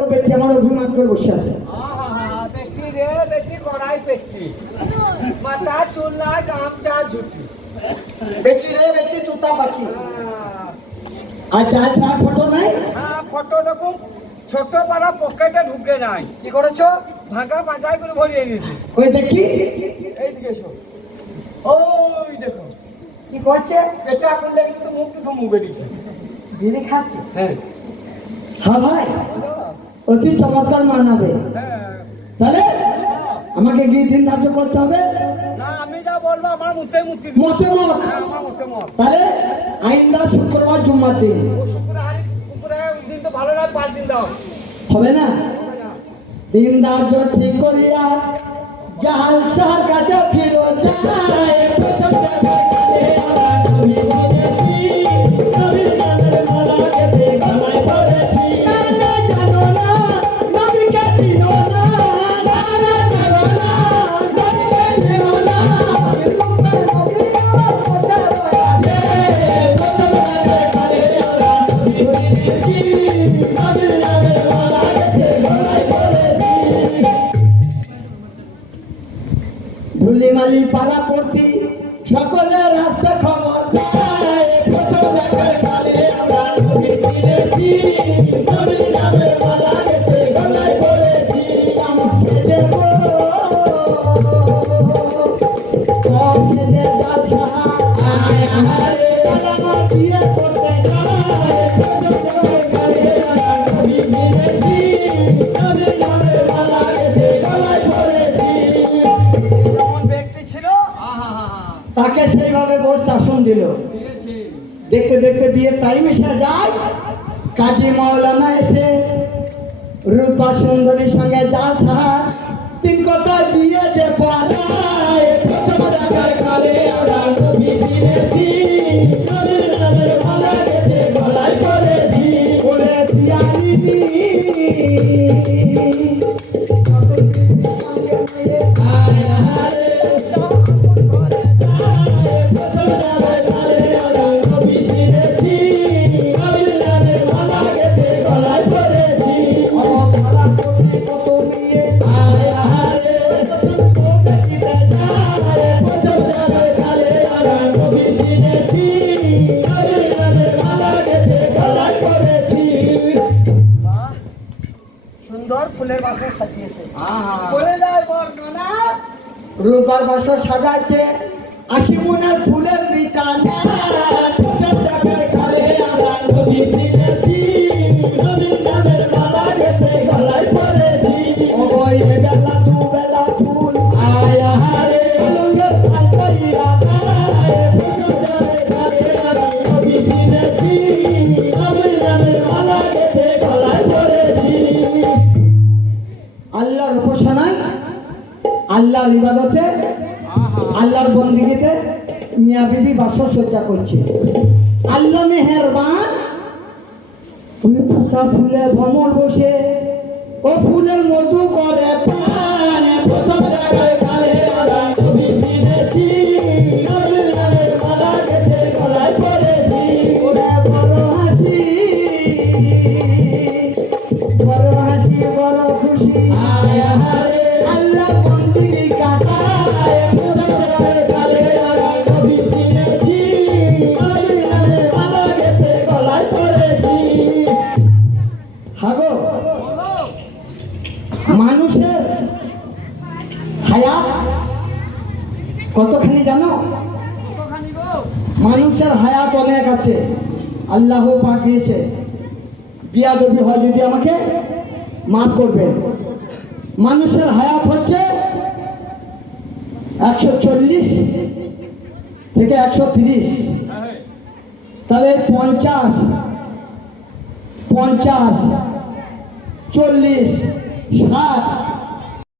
দেখো ব্যক্তি আমার অভিমান করে বসে আছে। মাথা চুল নাই গামছা ঝুটি। বেটি রে বেটি তুতা পাখি। আচ্ছা আচ্ছা ফটো নাই? হ্যাঁ ফটো রকম ছোট পাড়া পকেটে ঢুকে নাই। কি করেছ? ভাঙা মাজাই করে ভরিয়ে নিয়েছি ওই দেখি। এইদিকে এসো। ওই দেখো। কি করছে? এটা করলে কিন্তু মুখ কিন্তু মুখ বেরিয়েছে। বিড়ি খাচ্ছে? হ্যাঁ। হ্যাঁ ভাই। অতি চমৎকার মানাবে। তাহলে আমাকে গিয়ে দিন ধার্য করতে হবে? তাহলে আইনদা শুক্রবার জুম্মার দিন। হবে না? দিন ধার্য ঠিক করিয়া জাহাল শাহর কাছে ফিরো যায় ধুলিমালি পাড়া। পড়তি সকলের রাস্তা খবর যায় দিল। দেখতে দেখতে বিয়ের টাইম এসে যায়। কাজী মাওলানা এসে রূপা সুন্দরীর সঙ্গে যা ছাড়া তিন কথা বিয়ে যে পাড়ায়। সুন্দর ফুলের বাসন সাজিয়েছে। বলে যায় বর্ণনা রূপার বাসা সাজাচ্ছে আশি মনের ফুলের বিছানা আল্লাহর উপাসনায়, আল্লাহর ইবাদতে, আল্লাহর বন্দিগিতে মিয়া বিবি সজ্জা করছে। আল্লাহ মেহেরবান। ওই ফুটা ফুলে ভ্রমণ বসে, ও ফুলের মধু করে পান মানুষের হায়াত অনেক আছে। আল্লাহ পাক দিয়েছে। বিয়াদবি হয় যদি আমাকে মাফ করবেন। মানুষের হায়াত হচ্ছে একশো চল্লিশ থেকে একশো তিরিশ। তাহলে পঞ্চাশ পঞ্চাশ, চল্লিশ, ষাট